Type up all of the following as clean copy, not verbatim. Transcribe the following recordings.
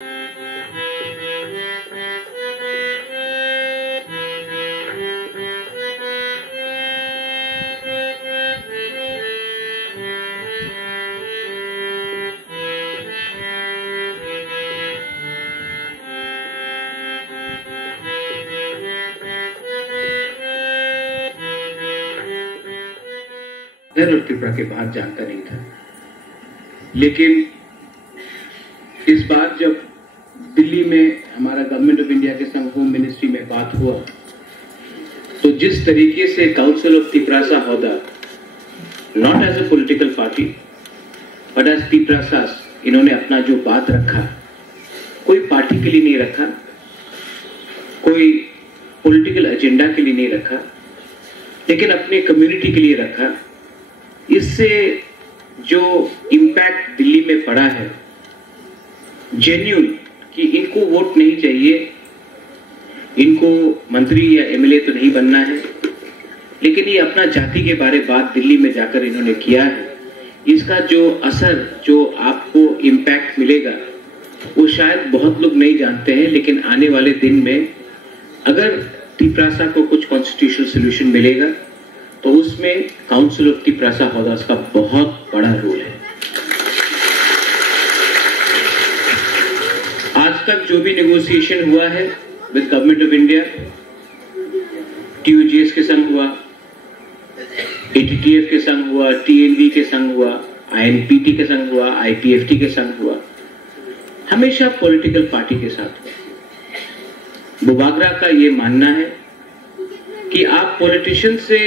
और त्रिपुरा के बाहर जानता नहीं था, लेकिन इस बार जब दिल्ली में हमारा गवर्नमेंट ऑफ इंडिया के संग होम मिनिस्ट्री में बात हुआ, तो जिस तरीके से council of Tiprasa Hoda, not as a political party but as Tiprasas, इन्होंने अपना जो बात रखा, कोई पार्टी के लिए नहीं रखा, कोई पॉलिटिकल एजेंडा के लिए नहीं रखा, लेकिन अपने कम्युनिटी के लिए रखा। इससे जो इम्पैक्ट दिल्ली में पड़ा है, जेन्युइन, कि इनको वोट नहीं चाहिए, इनको मंत्री या एमएलए तो नहीं बनना है, लेकिन ये अपना जाति के बारे बात दिल्ली में जाकर इन्होंने किया है। इसका जो असर, जो आपको इम्पैक्ट मिलेगा, वो शायद बहुत लोग नहीं जानते हैं, लेकिन आने वाले दिन में अगर तिपरासा को कुछ कॉन्स्टिट्यूशनल सोल्यूशन मिलेगा तो उसमें काउंसिल ऑफ तिपरासा हौदास का बहुत बड़ा रोल है। आज तक जो भी नेगोशिएशन हुआ है विद गवर्नमेंट ऑफ इंडिया, टीयूजीएस के संग हुआ, एटीटीएफ के संग हुआ, टीएनवी के संग हुआ, आईएनपीटी के संग हुआ, आईपीएफटी के संग हुआ, हमेशा पॉलिटिकल पार्टी के साथ हुआ। बुबागरा का ये मानना है कि आप पॉलिटिशियन से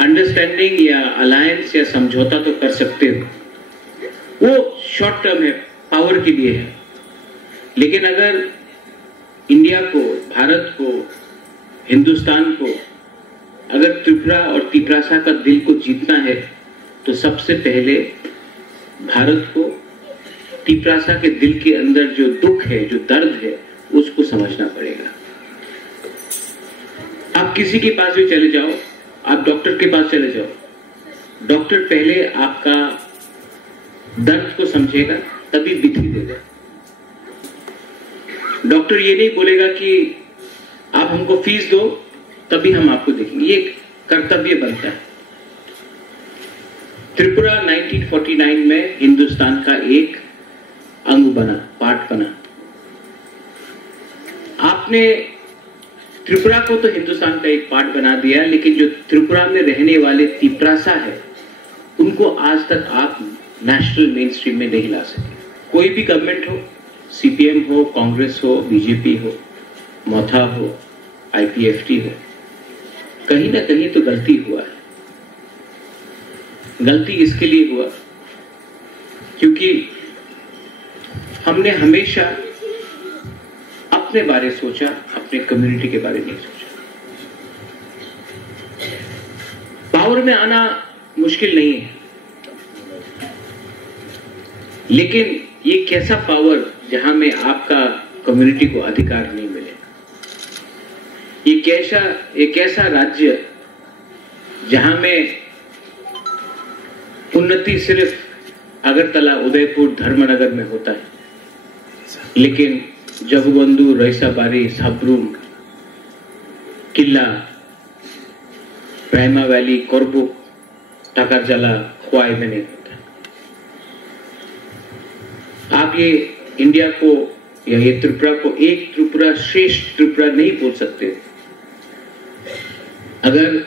अंडरस्टैंडिंग या अलायंस या समझौता तो कर सकते हो, वो शॉर्ट टर्म है, पावर के लिए है, लेकिन अगर इंडिया को, भारत को, हिंदुस्तान को अगर त्रिपुरा और तिपरासा का दिल को जीतना है तो सबसे पहले भारत को तिपरासा के दिल के अंदर जो दुख है, जो दर्द है, उसको समझना पड़ेगा। आप किसी के पास भी चले जाओ, आप डॉक्टर के पास चले जाओ, डॉक्टर पहले आपका दर्द को समझेगा, तभी विधि देगा। डॉक्टर ये नहीं बोलेगा कि आप हमको फीस दो तभी हम आपको देखेंगे, ये कर्तव्य बनता है। त्रिपुरा 1949 में हिंदुस्तान का एक अंग बना, पार्ट बना। आपने त्रिपुरा को तो हिंदुस्तान का एक पार्ट बना दिया, लेकिन जो त्रिपुरा में रहने वाले तिपरासा है, उनको आज तक आप नेशनल मेन स्ट्रीम में नहीं ला सके। कोई भी गवर्नमेंट हो, सीपीएम हो, कांग्रेस हो, बीजेपी हो, मोथा हो, आईपीएफटी हो, कहीं ना कहीं तो गलती हुआ है। गलती इसके लिए हुआ क्योंकि हमने हमेशा अपने बारे सोचा, अपने कम्युनिटी के बारे नहीं सोचा। पावर में आना मुश्किल नहीं है, लेकिन ये कैसा पावर जहां में आपका कम्युनिटी को अधिकार नहीं मिले, ये कैसा राज्य जहां में उन्नति सिर्फ अगरतला, उदयपुर, धर्मनगर में होता है, लेकिन जगबंधु, रईसाबारी, साब्रूम, किला, प्राइमा वैली, कोरबुक, टाकारजला, ख्वाई में नहीं होता। आप ये इंडिया को या ये त्रिपुरा को एक त्रिपुरा श्रेष्ठ त्रिपुरा नहीं बोल सकते अगर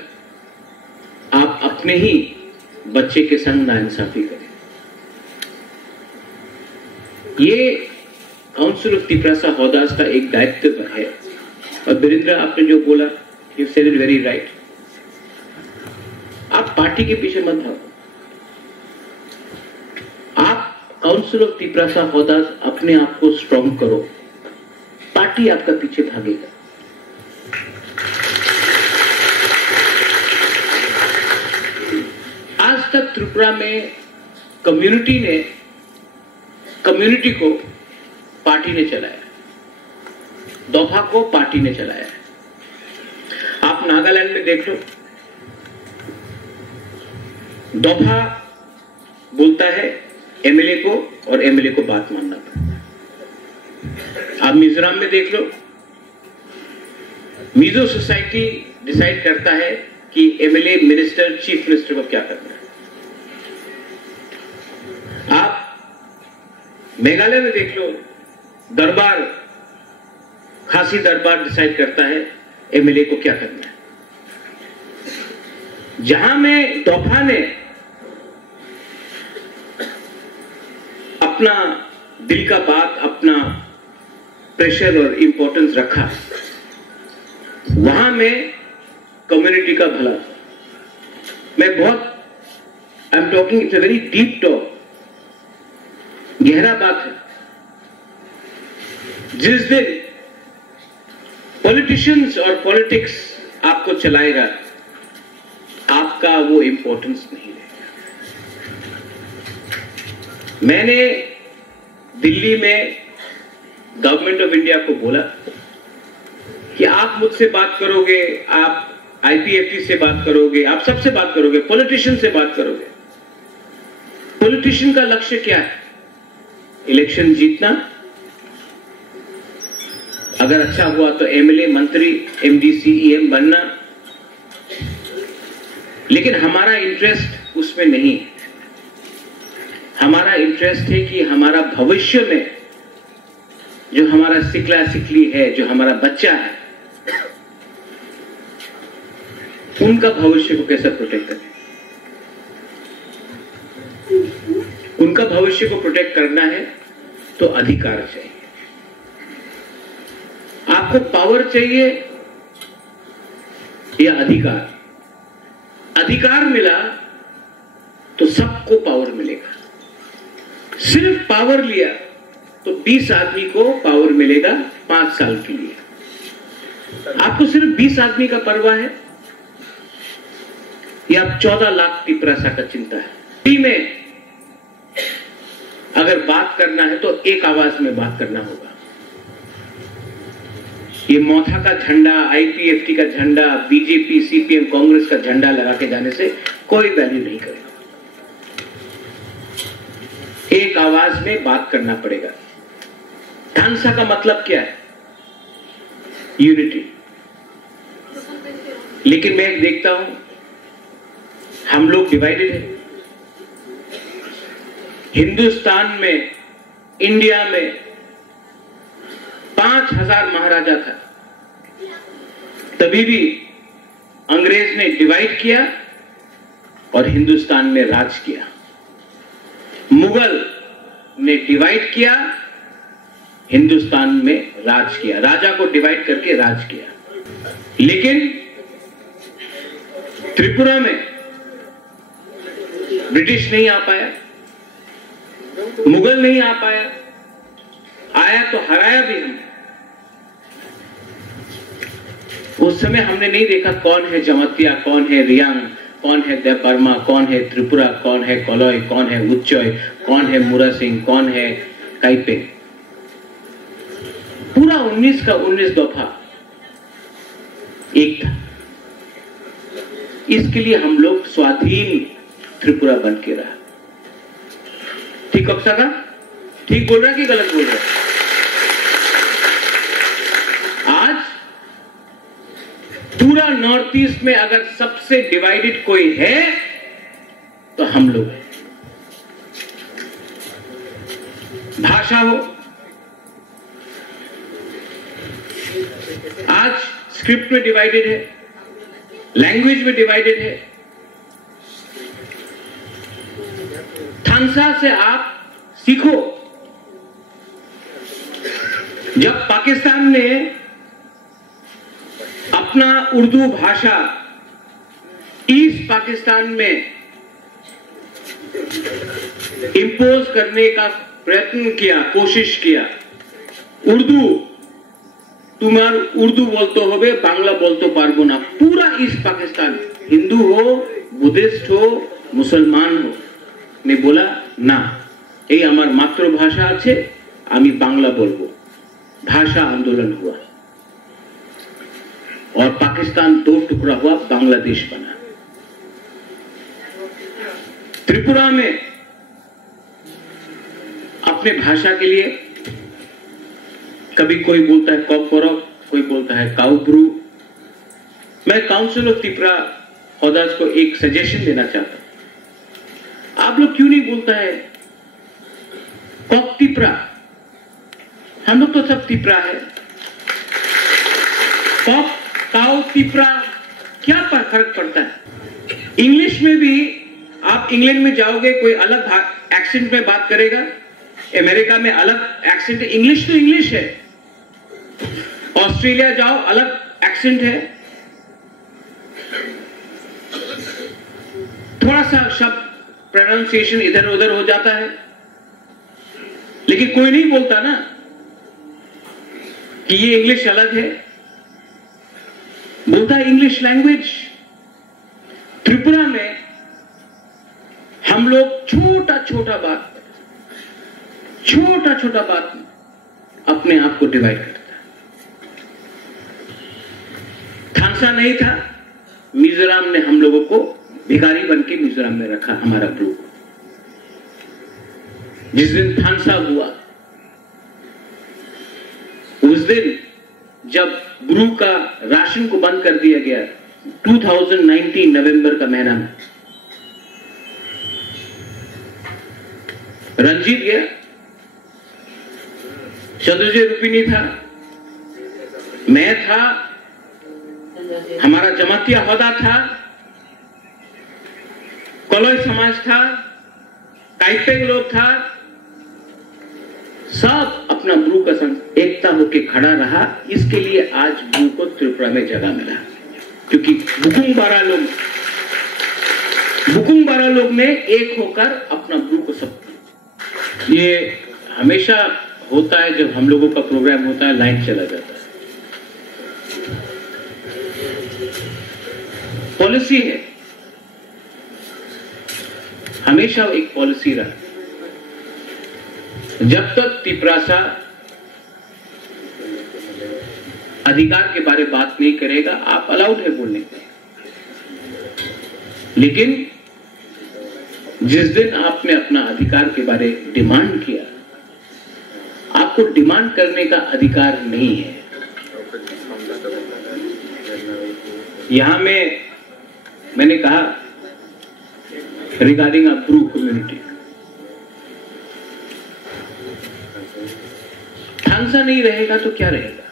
आप अपने ही बच्चे के संग नाइंसाफी करें। ये काउंसिल ऑफ तिपरासा हौदास का एक दायित्व है। और बीरेंद्र, आपने जो बोला, you said it very right. आप पार्टी के पीछे मत भागो, आप काउंसिल ऑफ तिपरासा हौदास अपने आप को स्ट्रॉन्ग करो, पार्टी आपका पीछे भागेगा। आज तक त्रिपुरा में कम्युनिटी को पार्टी ने चलाया, दोफा को पार्टी ने चलाया। आप नागालैंड में देख लो, दोफा बोलता है एमएलए को, और एमएलए को बात मानना पड़ता है। आप मिजोरम में देख लो, मिजो सोसाइटी डिसाइड करता है कि एमएलए, मिनिस्टर, चीफ मिनिस्टर को क्या करना है। आप मेघालय में देख लो, दरबार, खासी दरबार डिसाइड करता है एमएलए को क्या करना है। जहां में दोफा ने अपना दिल का बात, अपना प्रेशर और इंपॉर्टेंस रखा, वहां में कम्युनिटी का भला। मैं बहुत, I am talking, it's a very deep talk, गहरा बात है। जिस दिन पॉलिटिशियंस और पॉलिटिक्स आपको चलाएगा, आपका वो इंपॉर्टेंस नहीं रहेगा। मैंने दिल्ली में गवर्नमेंट ऑफ इंडिया को बोला कि आप मुझसे बात करोगे, आप आईपीएफटी से बात करोगे, आप सबसे बात करोगे, पॉलिटिशियन से बात करोगे। पॉलिटिशियन का लक्ष्य क्या है? इलेक्शन जीतना, अगर अच्छा हुआ तो एमएलए, मंत्री, एमडी, सीएम बनना। लेकिन हमारा इंटरेस्ट उसमें नहीं है। हमारा इंटरेस्ट है कि हमारा भविष्य में जो हमारा सिकला सिकली है, जो हमारा बच्चा है, उनका भविष्य को कैसे प्रोटेक्ट करें। उनका भविष्य को प्रोटेक्ट करना है तो अधिकार चाहिए। आपको पावर चाहिए या अधिकार? अधिकार मिला तो सबको पावर मिलेगा। सिर्फ पावर लिया तो 20 आदमी को पावर मिलेगा 5 साल के लिए। आपको सिर्फ 20 आदमी का परवाह है या 14 लाख पिपरासा का चिंता है? में अगर बात करना है तो एक आवाज में बात करना होगा। ये मौथा का झंडा, आईपीएफटी का झंडा, बीजेपी, सीपीएम, कांग्रेस का झंडा लगा के जाने से कोई वैल्यू नहीं करेगा। एक आवाज में बात करना पड़ेगा। थानसा का मतलब क्या है? यूनिटी। लेकिन मैं देखता हूं हम लोग डिवाइडेड हैं। हिंदुस्तान में, इंडिया में 5000 महाराजा था, तभी भी अंग्रेज ने डिवाइड किया और हिंदुस्तान में राज किया। मुगल ने डिवाइड किया, हिंदुस्तान में राज किया। राजा को डिवाइड करके राज किया। लेकिन त्रिपुरा में ब्रिटिश नहीं आ पाया, मुगल नहीं आ पाया, आया तो हराया भी हमने। उस समय हमने नहीं देखा कौन है जमतिया, कौन है रियांग, कौन है देवबर्मा, कौन है त्रिपुरा, कौन है कोलोय, कौन है उच्चय, कौन है मुरा सिंह, कौन है काइपे। पूरा 19 का 19 दफा एक था। इसके लिए हम लोग स्वाधीन त्रिपुरा बन के रहा। ठीक कब का? ठीक बोल रहा कि गलत बोल रहा? आज पूरा नॉर्थ ईस्ट में अगर सबसे डिवाइडेड कोई है तो हम लोग हैं। भाषा हो, आज स्क्रिप्ट में डिवाइडेड है, लैंग्वेज में डिवाइडेड है। थानसा से आप सीखो। जब पाकिस्तान ने अपना उर्दू भाषा ईस्ट पाकिस्तान में इंपोज करने का प्रयत्न किया, कोशिश किया, उर्दू तुम्हार उर्दू बोलते हो, बांग्ला बोलते पारबो ना। पूरा ईस्ट पाकिस्तान, हिंदू हो, बुद्धिस्ट हो, मुसलमान हो, ने बोला ना, ये हमार मातृभाषा আছে, আমি बांग्ला बोलबो। भाषा आंदोलन हुआ और पाकिस्तान 2 टुकड़ा हुआ, बांग्लादेश बना। त्रिपुरा में अपने भाषा के लिए कभी कोई बोलता है कॉकबॉरक, कोई बोलता है काउब्रू। मैं काउंसिल ऑफ त्रिपुरा हौदास को एक सजेशन देना चाहता हूं, आप लोग क्यों नहीं बोलता है कॉक त्रिपुरा? हम लोग तो सब त्रिपुरा है। कॉक, काउ, त्रिपुरा, क्या फर्क पड़ता है? इंग्लिश में भी आप इंग्लैंड में जाओगे, कोई अलग एक्सेंट में बात करेगा, अमेरिका में अलग एक्सेंट है, इंग्लिश तो इंग्लिश है। ऑस्ट्रेलिया जाओ, अलग एक्सेंट है, थोड़ा सा शब्द प्रोनाउंसिएशन इधर उधर हो जाता है, लेकिन कोई नहीं बोलता ना कि ये इंग्लिश अलग है, बोलता है इंग्लिश लैंग्वेज। त्रिपुरा में हम लोग छोटा छोटा बात अपने आप को डिवाइड करता है। थानसा नहीं था, मिजोरम ने हम लोगों को भिखारी बन के मिजोरम में रखा, हमारा ग्रुप। जिस दिन थानसा हुआ उस दिन जब ब्रू का राशन को बंद कर दिया गया 2019 नवंबर का महीना में, रंजीत गया, चंद्रजय रुपिनी था, मैं था, हमारा जमातिया हौदा था, कोलोई समाज था, काइपेंग लोग था, सब अपना ब्रू का संग एकता होके खड़ा रहा। इसके लिए आज ब्रू को त्रिपुरा में जगह मिला, क्योंकि बुकुंग बारा लोग ने एक होकर अपना ब्रू को सब। ये हमेशा होता है जब हम लोगों का प्रोग्राम होता है, लाइन चला जाता है। पॉलिसी है, हमेशा एक पॉलिसी रहा, जब तक तिपरासा अधिकार के बारे में बात नहीं करेगा, आप अलाउड है बोलने के। लेकिन जिस दिन आपने अपना अधिकार के बारे डिमांड किया, आपको डिमांड करने का अधिकार नहीं है। यहां में मैंने कहा रिगार्डिंग अ ब्रू कम्युनिटी, थानसा नहीं रहेगा तो क्या रहेगा?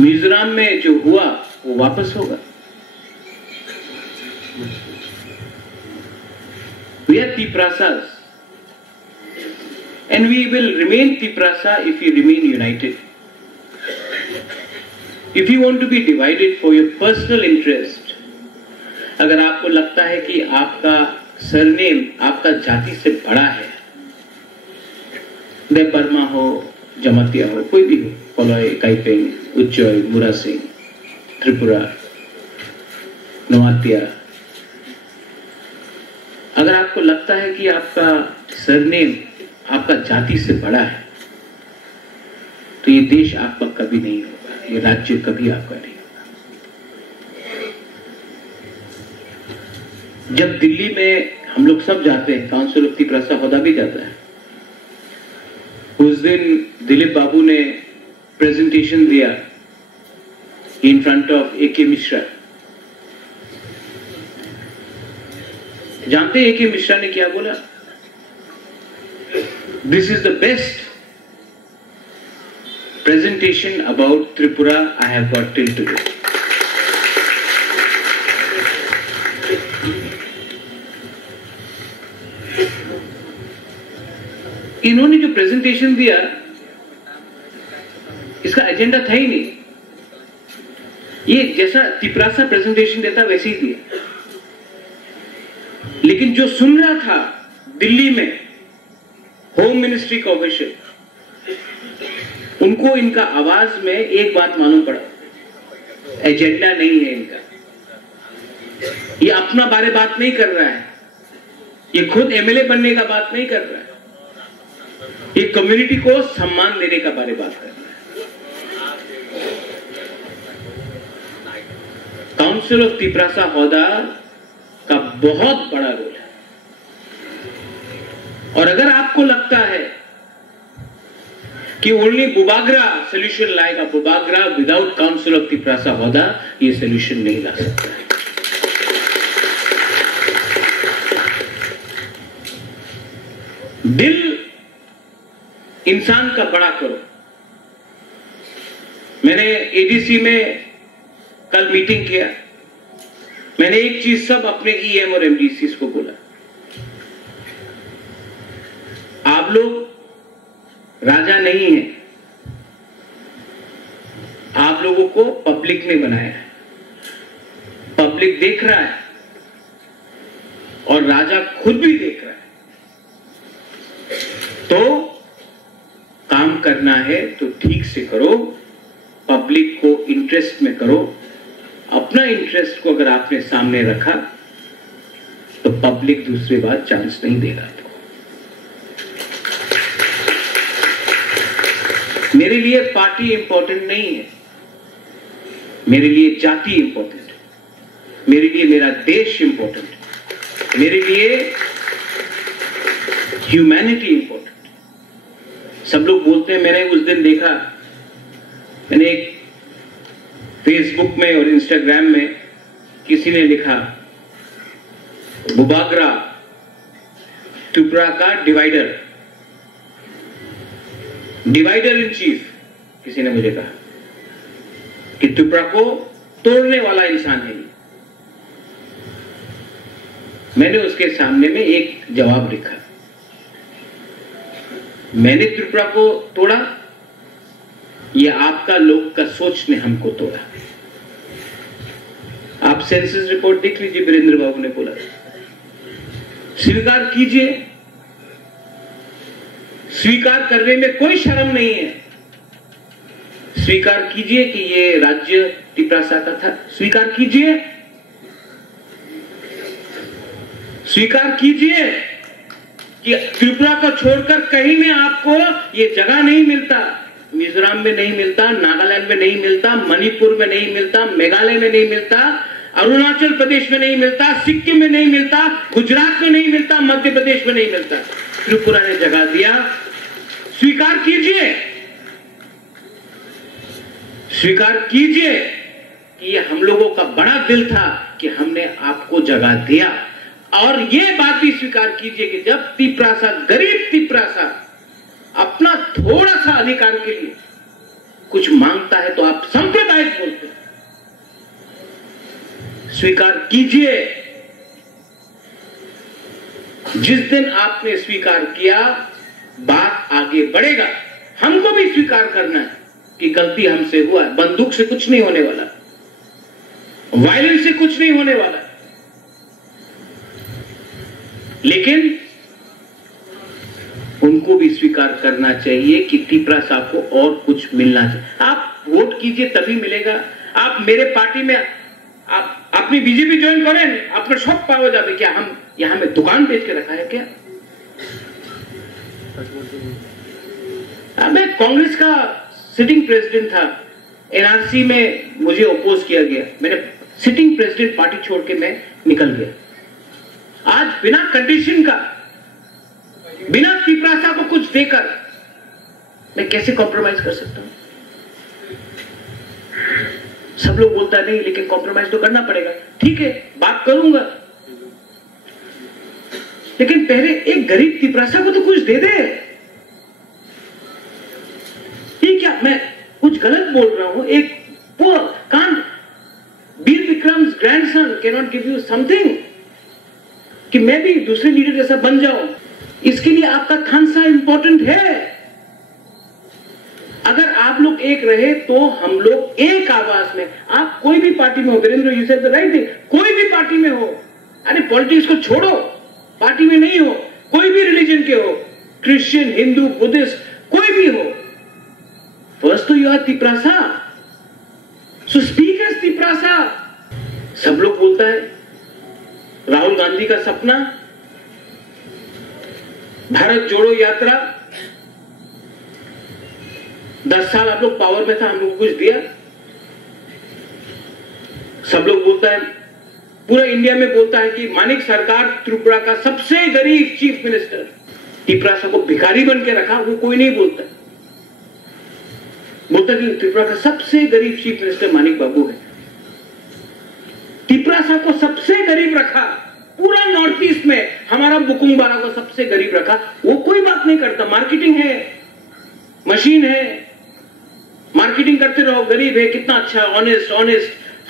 मिजोरम में जो हुआ वो वापस होगा। We are Tiprasas, and we will remain Tiprasa if we remain united. If you want to be divided for your personal interest, अगर आपको लगता है कि आपका सरनेम आपका जाति से बड़ा है, देव बर्मा हो, जमातिया हो, कोई भी हो, कोलोई, काइपेंग, उच्चोय, मुरा सिंह, त्रिपुरा, नोआतिया, अगर आपको लगता है कि आपका सरनेम आपका जाति से बड़ा है, तो ये देश आपका कभी नहीं होगा, ये राज्य कभी आपका नहीं होगा। जब दिल्ली में हम लोग सब जाते हैं, काउंसिल ऑफ त्रिपुरा हौदा भी जाता है, उस दिन दिलीप बाबू ने प्रेजेंटेशन दिया in front of A K. Mishra. जानते हैं ए.के. मिश्रा ने क्या बोला? This is the best presentation about Tripura I have got till today. इन्होंने जो प्रेजेंटेशन दिया, इसका एजेंडा था ही नहीं। ये जैसा तिपरासा प्रेजेंटेशन देता वैसे ही दिया, लेकिन जो सुन रहा था दिल्ली में होम मिनिस्ट्री का ऑफिशियल, उनको इनका आवाज में एक बात मालूम पड़ा, एजेंडा नहीं है इनका। ये अपना बारे बात नहीं कर रहा है, ये खुद एमएलए बनने का बात नहीं कर रहा है, ये कम्युनिटी को सम्मान देने का बारे बात कर रहा है। काउंसिल ऑफ त्रिपुरा हौदा का बहुत बड़ा रोल है, और अगर आपको लगता है कि ओनली बुबागरा सोल्यूशन लाएगा। Bubagra without council of Tiprasa Hoda ये सोल्यूशन नहीं ला सकता है। दिल इंसान का बड़ा करो। मैंने एडीसी में कल मीटिंग किया, मैंने एक चीज सब अपने ईएम और एमडीसी को बोला, आप लोग राजा नहीं हैं, आप लोगों को पब्लिक ने बनाया है, पब्लिक देख रहा है और राजा खुद भी देख रहा है। तो काम करना है तो ठीक से करो, पब्लिक को इंटरेस्ट में करो। अपना इंटरेस्ट को अगर आपने सामने रखा तो पब्लिक दूसरी बार चांस नहीं देगा आपको। मेरे लिए पार्टी इंपॉर्टेंट नहीं है, मेरे लिए जाति इंपॉर्टेंट है, मेरे लिए मेरा देश इंपॉर्टेंट है, मेरे लिए ह्यूमैनिटी इंपॉर्टेंट। सब लोग बोलते हैं, मैंने उस दिन देखा, मैंने एक फेसबुक में और इंस्टाग्राम में किसी ने लिखा, बुबागरा त्रिपुरा का डिवाइडर इन चीफ। किसी ने मुझे कहा कि त्रिपुरा को तोड़ने वाला इंसान है। मैंने उसके सामने में एक जवाब लिखा, मैंने त्रिपुरा को तोड़ा, यह आपका लोग का सोच ने हमको तोड़ा। आप सेंसस रिपोर्ट देख लीजिए, वीरेंद्र बाबू ने बोला, स्वीकार कीजिए, स्वीकार करने में कोई शर्म नहीं है। स्वीकार कीजिए कि ये राज्य तिपरासा का था, स्वीकार कीजिए, स्वीकार कीजिए कि त्रिपुरा को छोड़कर कहीं में आपको ये जगह नहीं मिलता। मिजोरम में नहीं मिलता, नागालैंड में नहीं मिलता, मणिपुर में नहीं मिलता, मेघालय में नहीं मिलता, अरुणाचल प्रदेश में नहीं मिलता, सिक्किम में नहीं मिलता, गुजरात में नहीं मिलता, मध्य प्रदेश में नहीं मिलता। त्रिपुरा ने जगह दिया, स्वीकार कीजिए, स्वीकार कीजिए कि ये हम लोगों का बड़ा दिल था कि हमने आपको जगह दिया। और ये बात भी स्वीकार कीजिए कि जब तिपरासा, गरीब तिपरासा अपना थोड़ा सा अधिकार के लिए कुछ मांगता है तो आप सांप्रदायिक बोलते हैं। स्वीकार कीजिए, जिस दिन आपने स्वीकार किया बात आगे बढ़ेगा। हमको भी स्वीकार करना है कि गलती हमसे हुआ है। बंदूक से कुछ नहीं होने वाला, वायलेंस से कुछ नहीं होने वाला, लेकिन उनको भी स्वीकार करना चाहिए कि तिपरासा को और कुछ मिलना चाहिए। आप वोट कीजिए तभी मिलेगा। आप मेरे पार्टी में आप अपनी बीजेपी ज्वाइन करें, आपको सब पावर जाते। क्या हम यहां में दुकान बेच के रखा है क्या? मैं कांग्रेस का सिटिंग प्रेसिडेंट था, एनआरसी में मुझे अपोज किया गया, मैंने सिटिंग प्रेसिडेंट पार्टी छोड़ के मैं निकल गया। आज बिना कंडीशन का, बिना तिपरासा को कुछ देकर मैं कैसे कॉम्प्रोमाइज कर सकता हूं? सब लोग बोलता नहीं, लेकिन कॉम्प्रोमाइज तो करना पड़ेगा। ठीक है, बात करूंगा, लेकिन पहले एक गरीब तिपरासा को तो कुछ दे दे। ये क्या मैं कुछ गलत बोल रहा हूं? एक poor can't Bir Vikram's grandson can not give you something कि मैं भी दूसरे लीडर जैसा बन जाऊं। इसके लिए आपका खानसा इंपॉर्टेंट है। अगर आप लोग एक रहे तो हम लोग एक आवाज में, आप कोई भी पार्टी में हो, Virendra you said the right thing, कोई भी पार्टी में हो, अरे पॉलिटिक्स को छोड़ो, पार्टी में नहीं हो, कोई भी रिलीजन के हो, क्रिश्चियन, हिंदू, बुद्धिस्ट, कोई भी हो, फर्स्ट तो you are Tiprasa, so speak as Tiprasa. सब लोग बोलता है राहुल गांधी का सपना, भारत जोड़ो यात्रा, 10 साल आप लोग पावर में था, हम लोग कुछ दिया। सब लोग बोलता है, पूरा इंडिया में बोलता है कि मानिक सरकार त्रिपुरा का सबसे गरीब चीफ मिनिस्टर, तिपरासा को भिखारी बन के रखा, वो कोई नहीं बोलता। बोलता कि त्रिपुरा का सबसे गरीब चीफ मिनिस्टर मानिक बाबू है। त्रिपुरा को सबसे गरीब रखा, पूरा नॉर्थ ईस्ट में हमारा बुकुंग बारा को सबसे गरीब रखा। वो कोई बात नहीं करता, मार्केटिंग है, मशीन है, मार्केटिंग करते रहो, गरीब है, कितना अच्छा, ऑनेस्ट।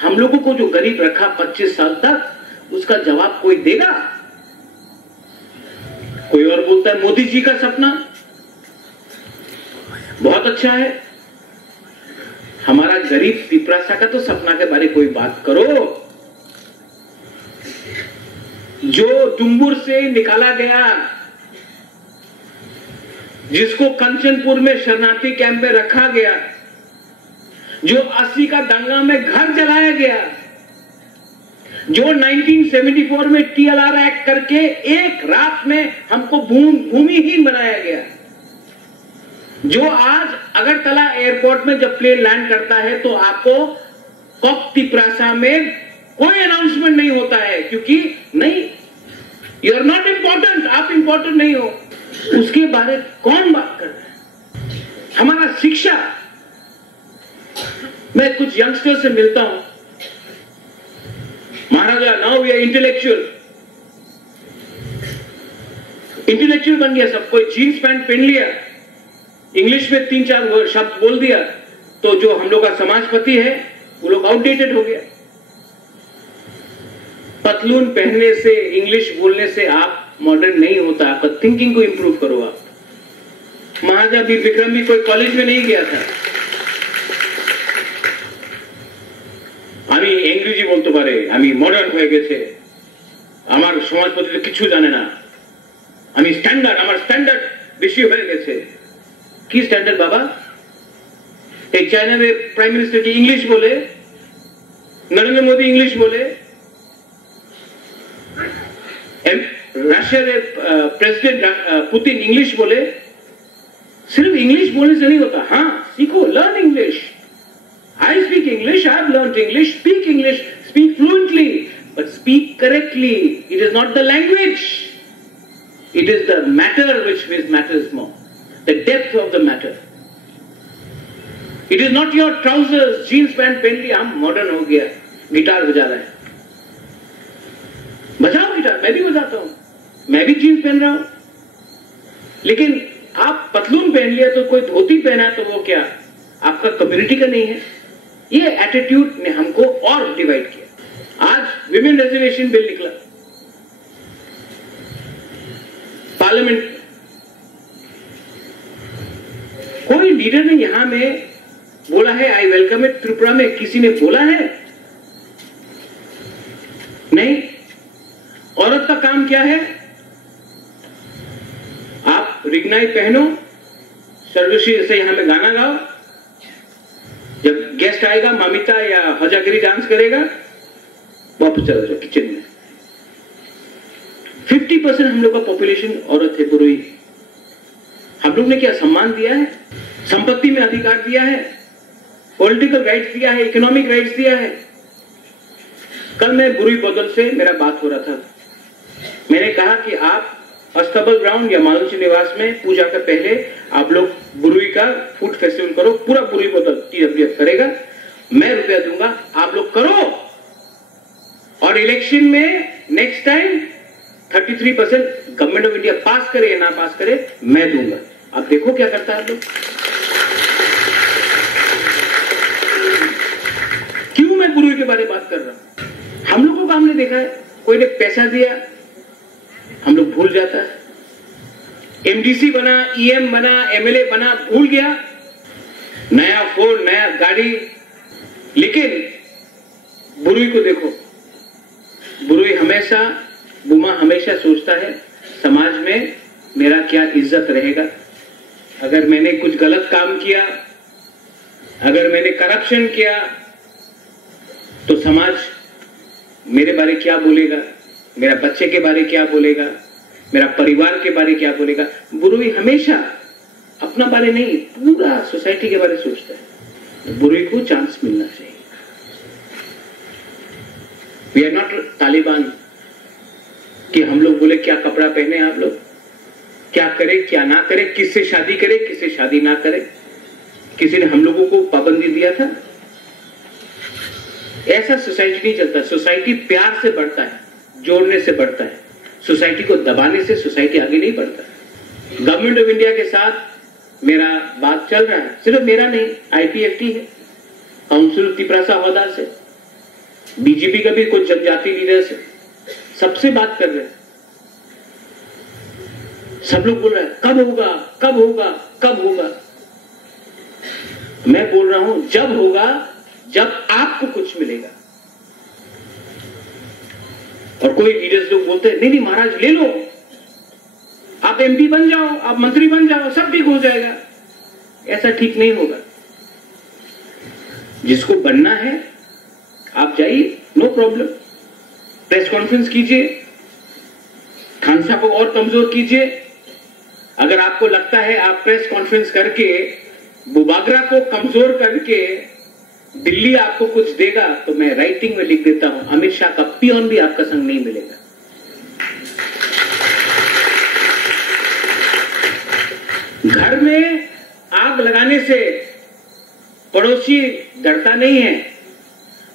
हम लोगों को जो गरीब रखा 25 साल तक, उसका जवाब कोई देगा? कोई और बोलता है मोदी जी का सपना बहुत अच्छा है। हमारा गरीब पिपरासा का तो सपना के बारे कोई बात करो। जो टुंबुर से निकाला गया, जिसको कंचनपुर में शरणार्थी कैंप में रखा गया, जो 80 का दंगा में घर जलाया गया, जो 1974 में TLR एक्ट करके एक रात में हमको भूमिहीन बनाया गया, जो आज अगरतला एयरपोर्ट में जब प्लेन लैंड करता है तो आपको कॉक तिपरासा में कोई अनाउंसमेंट नहीं होता है, क्योंकि नहीं, यू आर नॉट इंपॉर्टेंट, आप इंपॉर्टेंट नहीं हो। उसके बारे कौन बात कर रहा है? हमारा शिक्षा, मैं कुछ यंगस्टर से मिलता हूं, महाराजा नाउ वी आर इंटेलेक्चुअल बन गया सब कोई, जीन्स पैंट पहन लिया, इंग्लिश में 3-4 शब्द बोल दिया, तो जो हम लोग का समाजपति है वो लोग आउटडेटेड हो गया। पतलून पहनने से, इंग्लिश बोलने से आप मॉडर्न नहीं होता, आपका थिंकिंग को इंप्रूव करो। आप महाराजा वीर विक्रम भी कोई कॉलेज में नहीं गया था। আমি ইংরেজি বলতে পারে, আমি মডার্ন হয়ে গেছে, আমার সমাজপতি কিছু জানে না, আমি স্ট্যান্ডার্ড, আমার স্ট্যান্ডার্ড বেশি হয়ে গেছে। কি স্ট্যান্ডার্ড বাবা? এই চায়না में प्राइम मिनिस्टर की इंग्लिश बोले, नरेंद्र मोदी इंग्लिश बोले, रशिया के प्रेसिडेंट पुतिन इंग्लिश बोले। सिर्फ इंग्लिश बोलने से नहीं होता, हाँ सीखो, learn English. I speak English, I have learned English, speak fluently, but speak correctly. It is not the language. It is the matter which matters more. The depth of the matter. It is not your trousers, jeans pant पहन लिया, हम modern हो गया, guitar बजा रहा है। बजाओ guitar, मैं भी बजाता हूं, मैं भी जीन्स पहन रहा हूं। लेकिन आप पतलून पहन लिया तो कोई धोती पहना तो वो क्या आपका कम्युनिटी का नहीं है? ये एटीट्यूड ने हमको और डिवाइड किया। आज विमेन रिजर्वेशन बिल निकला पार्लियामेंट, कोई लीडर ने यहां में बोला है आई वेलकम इट त्रिपुरा में? किसी ने बोला है? नहीं। औरत का काम क्या है? आप रिगनाई पहनो, सर्वश्री से यहां में गाना गाओ, जब गेस्ट आएगा मामिता या हजागिरी डांस करेगा, वापस चला जाओ किचन में। 50% हम लोग का पॉपुलेशन औरत है, बुरुई। हम लोग ने क्या सम्मान दिया है? संपत्ति में अधिकार दिया है, पॉलिटिकल राइट्स दिया है, इकोनॉमिक राइट्स दिया है। कल मैं बुरुई बदल से मेरा बात हो रहा था, मैंने कहा कि आप अस्तबल ग्राउंड या मालूची निवास में पूजा के पहले आप लोग बुरुई का फूड फेस्टिवल करो, पूरा बुरुई बदल TWF करेगा, मैं रुपया दूंगा, आप लोग करो, और इलेक्शन में next time 33% government of India pass करे या ना पास करे, मैं दूंगा। आप देखो क्या करता है आप लोग। क्यों मैं बुरुई के बारे में बात कर रहा हूं? हम लोगों को हमने देखा है, कोई ने पैसा दिया, हम लोग भूल जाता है, MDC बना, EM बना, MLA बना, भूल गया, नया फोन, नया गाड़ी। लेकिन बुरुई को देखो, बुरुई हमेशा, बुमा हमेशा सोचता है समाज में मेरा क्या इज्जत रहेगा। अगर मैंने कुछ गलत काम किया, अगर मैंने करप्शन किया, तो समाज मेरे बारे क्या बोलेगा, मेरा बच्चे के बारे क्या बोलेगा, मेरा परिवार के बारे क्या बोलेगा। बुरुई हमेशा अपना बारे नहीं, पूरा सोसाइटी के बारे सोचता है। तो बुरुई को चांस मिलना चाहिए। वी आर नॉट तालिबान कि हम लोग बोले क्या कपड़ा पहने, आप लोग क्या करे क्या ना करे, किससे शादी करे किससे शादी ना करे, किसी ने हम लोगों को पाबंदी दिया था? ऐसा सोसाइटी नहीं चलता। सोसाइटी प्यार से बढ़ता है, जोड़ने से बढ़ता है। सोसाइटी को दबाने से सोसाइटी आगे नहीं बढ़ता। गवर्नमेंट ऑफ इंडिया के साथ मेरा बात चल रहा है, सिर्फ मेरा नहीं, IPFT है, काउंसिल तिपरासा हौदा से, बीजेपी का भी कुछ जनजाति लीडर से, सबसे बात कर रहे हैं। सब लोग बोल रहे हैं कब होगा, कब होगा, कब होगा। मैं बोल रहा हूं जब होगा, जब आपको कुछ मिलेगा। और कोई लीडर्स लोग बोलते हैं नहीं नहीं महाराज ले लो, आप MP बन जाओ, आप मंत्री बन जाओ, सब ठीक हो जाएगा। ऐसा ठीक नहीं होगा। जिसको बनना है आप जाइए, नो प्रॉब्लम, प्रेस कॉन्फ्रेंस कीजिए, खानसा को और कमजोर कीजिए। अगर आपको लगता है आप प्रेस कॉन्फ्रेंस करके बुबागरा को कमजोर करके दिल्ली आपको कुछ देगा, तो मैं राइटिंग में लिख देता हूं, अमित शाह का पियोन भी आपका संग नहीं मिलेगा। घर में आग लगाने से पड़ोसी डरता नहीं है।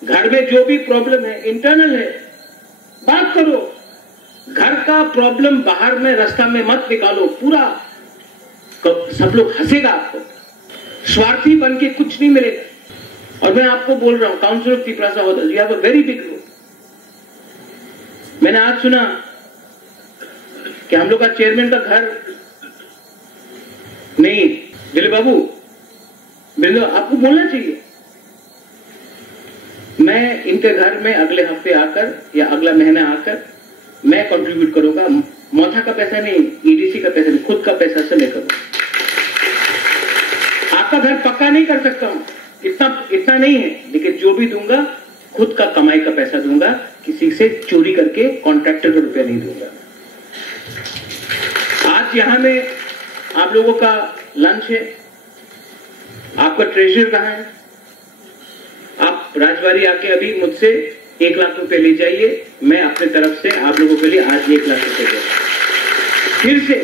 घर में जो भी प्रॉब्लम है इंटरनल है, बात करो। घर का प्रॉब्लम बाहर में रास्ता में मत निकालो, पूरा सब लोग हंसेगा आपको। स्वार्थी बन के कुछ नहीं मिलेगा। और मैं आपको बोल रहा हूं, council of Tiprasa Hoda, you have a very big role. मैंने आज सुना कि हम लोग का चेयरमैन का घर नहीं, दिलीप बाबू बिंदु आपको बोलना चाहिए। मैं इनके घर में अगले हफ्ते आकर या अगला महीना आकर मैं कंट्रीब्यूट करूंगा। मोथा का पैसा नहीं, EDC का पैसा नहीं, खुद का पैसा से मैं करूंगा। आपका घर पक्का नहीं कर सकता हूं, इतना नहीं है, लेकिन जो भी दूंगा खुद का कमाई का पैसा दूंगा, किसी से चोरी करके कॉन्ट्रैक्टर का रुपया नहीं दूंगा। आज यहां में आप लोगों का लंच है, आपका ट्रेजर कहां है? आप राजवाड़ी आके अभी मुझसे 1 लाख रुपए ले जाइए, मैं अपने तरफ से आप लोगों के लिए आज 1 लाख रुपए दूंगा। फिर से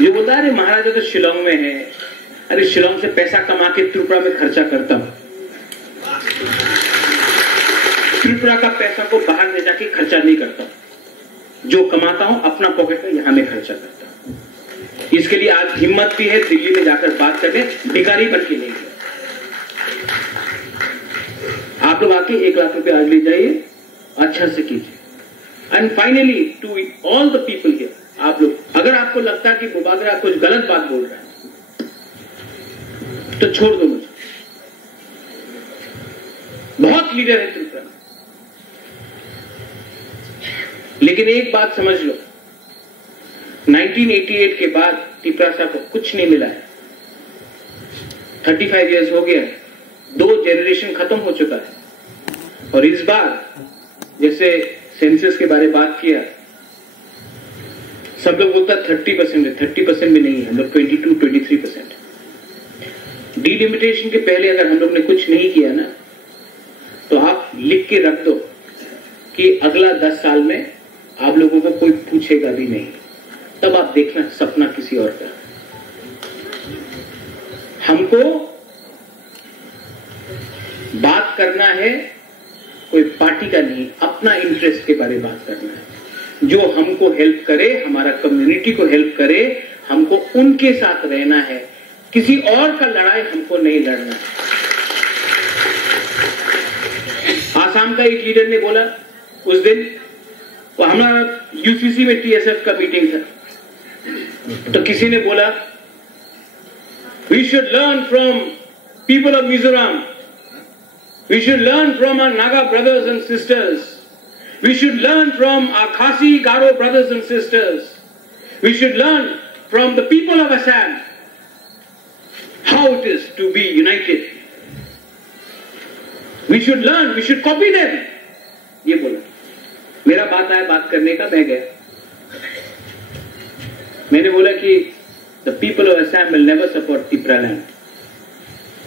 जो बोलता है महाराजा तो शिलोंग में है, अरे शिलोंग से पैसा कमा के त्रिपुरा में खर्चा करता हूं। त्रिपुरा का पैसा को बाहर ले जाके खर्चा नहीं करता हूं, जो कमाता हूं अपना पॉकेट में यहां में खर्चा करता हूं। इसके लिए आज हिम्मत भी है दिल्ली में जाकर बात करने, भिखारी बन के नहीं। आप लोग आके 1 लाख रुपए आज ले जाइए, अच्छा से कीजिए। And finally to all the people here, आप लोग अगर आपको लगता है कि बुबागरा कुछ गलत बात बोल रहा है तो छोड़ दो मुझे। बहुत लीडर है त्रिपुरा में, लेकिन एक बात समझ लो, 1988 के बाद तिपरासा को कुछ नहीं मिला है। 35 इयर्स हो गया, 2 जनरेशन खत्म हो चुका है। और इस बार जैसे सेंसस के बारे में बात किया, सब लोग बोलता 30% है, 30% भी नहीं है, हम लोग 22-23%। डिलिमिटेशन के पहले अगर हम लोग ने कुछ नहीं किया ना, तो आप लिख के रख दो कि अगला 10 साल में आप लोगों को कोई पूछेगा भी नहीं। तब आप देखना सपना किसी और का। हमको बात करना है कोई पार्टी का नहीं, अपना इंटरेस्ट के बारे में बात करना है। जो हमको हेल्प करे, हमारा कम्युनिटी को हेल्प करे, हमको उनके साथ रहना है। किसी और का लड़ाई हमको नहीं लड़ना है। आसाम का एक लीडर ने बोला उस दिन, वो हमारा UCC में TSF का मीटिंग था, तो किसी ने बोला we should learn from people of Mizoram, we should learn from our Naga brothers and sisters, we should learn from our Khasi Garo brothers and sisters, we should learn from the people of Assam how it is to be united, we should learn, we should copy them। ये बोला। मेरा बात आया बात करने का, मैं गया, मैंने बोला कि the people of Assam will never support Tripura land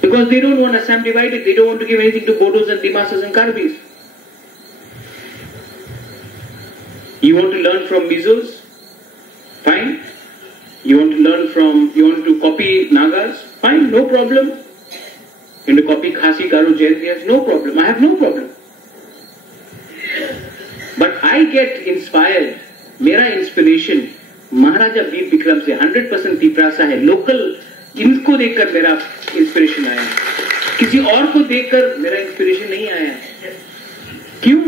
because they don't want Assam divided, they don't want to give anything to Bodos and Dimasas and Karbis। You want to learn from Mizos? Fine. You want to copy Nagas? Fine, no problem. You know, copy Khasi, Garo, Jain, there's no problem. I have no problem. But I get inspired. मेरा inspiration Maharaja Bir Vikram से 100% तिपरासा है. Local इनको देखकर मेरा inspiration आया, किसी और को देखकर मेरा इंस्पिरेशन नहीं आया. क्यों?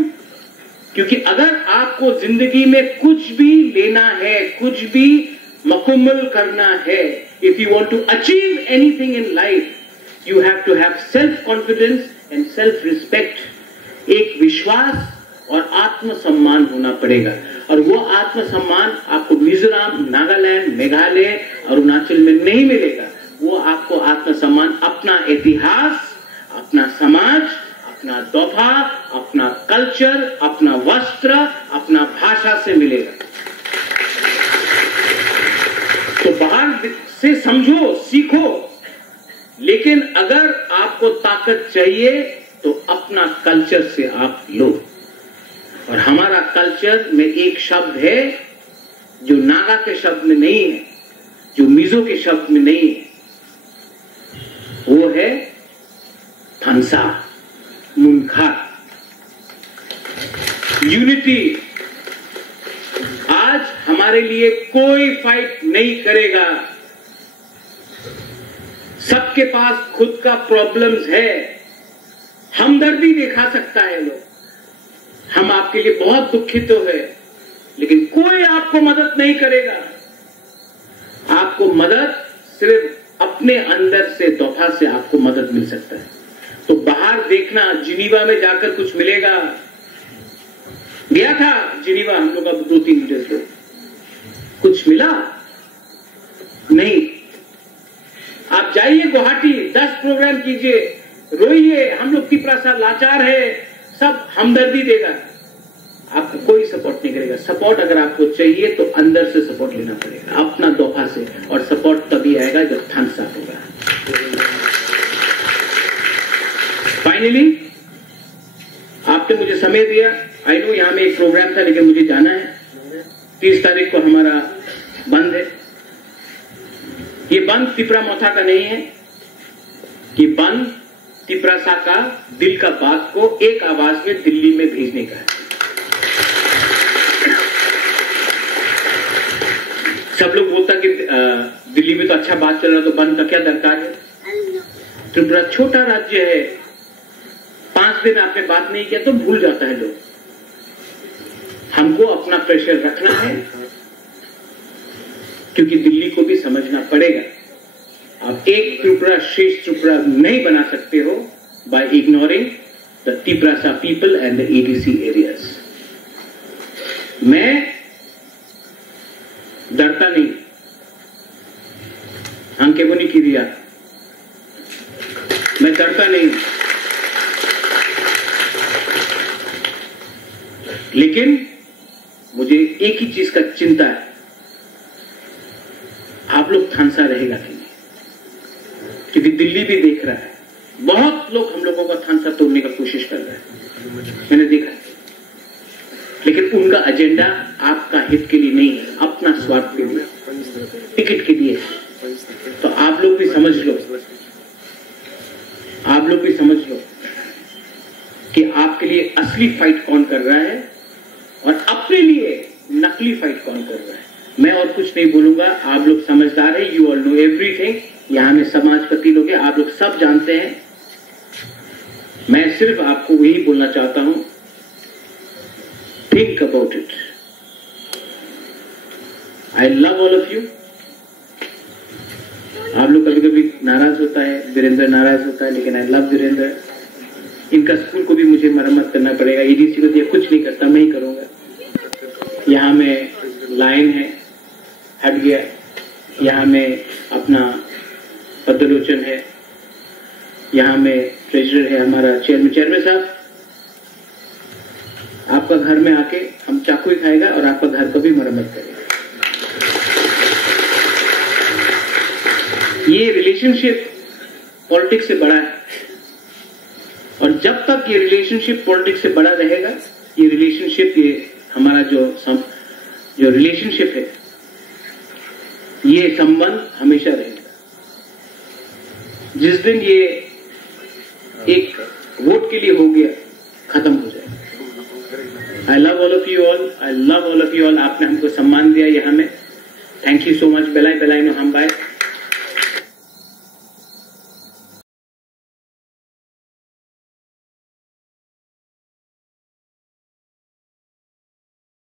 क्योंकि अगर आपको जिंदगी में कुछ भी लेना है, कुछ भी मुकम्मल करना है, if you want to achieve anything in life, you have to have self confidence and self respect. एक विश्वास और आत्मसम्मान होना पड़ेगा. और वो आत्मसम्मान आपको मिजोरम, नागालैंड, मेघालय, अरुणाचल में नहीं मिलेगा. वो आपको आत्मसम्मान अपना इतिहास, अपना समाज, अपना दोफा, अपना कल्चर, अपना वस्त्र, अपना भाषा से मिलेगा. तो बाहर से समझो, सीखो, लेकिन अगर आपको ताकत चाहिए तो अपना कल्चर से आप लो. और हमारा कल्चर में एक शब्द है जो नागा के शब्द में नहीं है, जो मिजो के शब्द में नहीं है, वो है थानसा, मुनखा, यूनिटी. आज हमारे लिए कोई फाइट नहीं करेगा. सबके पास खुद का प्रॉब्लम्स है. हमदर्दी दिखा सकता है लोग, हम आपके लिए बहुत दुखित तो है, लेकिन कोई आपको मदद नहीं करेगा. आपको मदद सिर्फ अपने अंदर से, तोहफा से आपको मदद मिल सकता है. तो बाहर देखना, जिनीवा में जाकर कुछ मिलेगा. गया था जिनीवा हम लोग, अब 2-3 लीडर्स लोग, कुछ मिला नहीं. आप जाइए गुवाहाटी, 10 प्रोग्राम कीजिए, रोइए, हम लोग तिपरासा लाचार है, सब हमदर्दी देगा, आपको कोई सपोर्ट नहीं करेगा. सपोर्ट अगर आपको चाहिए तो अंदर से सपोर्ट लेना पड़ेगा, अपना दोफा से. और सपोर्ट तभी आएगा जब थानसा होगा. फाइनली आपने मुझे समय दिया. आई नो यहां में एक प्रोग्राम था, लेकिन मुझे जाना है. 30 तारीख को हमारा बंद है. ये बंद तिपरा मोथा का नहीं है, ये बंद तिपरासा का दिल का बात को एक आवाज में दिल्ली में भेजने का है. सब लोग बोलता कि दिल्ली में तो अच्छा बात चल रहा, तो बंद का क्या दरकार है. त्रिपुरा छोटा राज्य है, 5 दिन आपने बात नहीं किया तो भूल जाता है लोग. हमको अपना प्रेशर रखना है, क्योंकि दिल्ली को भी समझना पड़ेगा. आप एक त्रिपुरा श्रेष्ठ त्रिपुरा नहीं बना सकते हो by ignoring the Tiprasa people and the ADC areas. मैं डरता नहीं, अंके बोनी की दिया, मैं डरता नहीं, लेकिन मुझे एक ही चीज का चिंता है, आप लोग थानसा रहेगा कि नहीं. क्योंकि दिल्ली भी देख रहा है, बहुत लोग हम लोगों का थानसा तोड़ने का कोशिश कर रहे हैं, मैंने देखा है. लेकिन उनका एजेंडा आपका हित के लिए नहीं है, अपना स्वार्थ के लिए, टिकट के लिए. तो आप लोग भी समझ लो, आप लोग भी समझ लो कि आपके लिए असली फाइट कौन कर रहा है और अपने लिए नकली फाइट कौन कर रहा है. मैं और कुछ नहीं बोलूंगा, आप लोग समझदार है. You all know everything. यहां में समाजपति लोग हैं, आप लोग सब जानते हैं. मैं सिर्फ आपको यही बोलना चाहता हूं, think about it. I love all of you. आप लोग कभी कभी नाराज होता है, वीरेंद्र नाराज होता है, लेकिन आई लव वीरेंद्र. इनका स्कूल को भी मुझे मरम्मत करना पड़ेगा. एडीसी को दिया, कुछ नहीं करता, मैं ही करूंगा. यहाँ में लाइन है, हट गया. यहाँ में अपना पद्मलोचन है, यहाँ में ट्रेजरर है हमारा चेयरमैन साहब. आपका घर में आके हम चाकू ही खाएगा और आपका घर को भी मरम्मत करेगा. ये रिलेशनशिप पॉलिटिक्स से बड़ा है, और जब तक ये रिलेशनशिप पॉलिटिक्स से बड़ा रहेगा, ये रिलेशनशिप, ये हमारा जो रिलेशनशिप है, ये संबंध हमेशा रहेगा. जिस दिन ये एक वोट के लिए हो गया, खत्म हो जाएगा। I love all of you all, I love all of you all. आपने हमको सम्मान दिया यहाँ में, थैंक यू सो मच। बेलाई बेलाई नो हम बाय।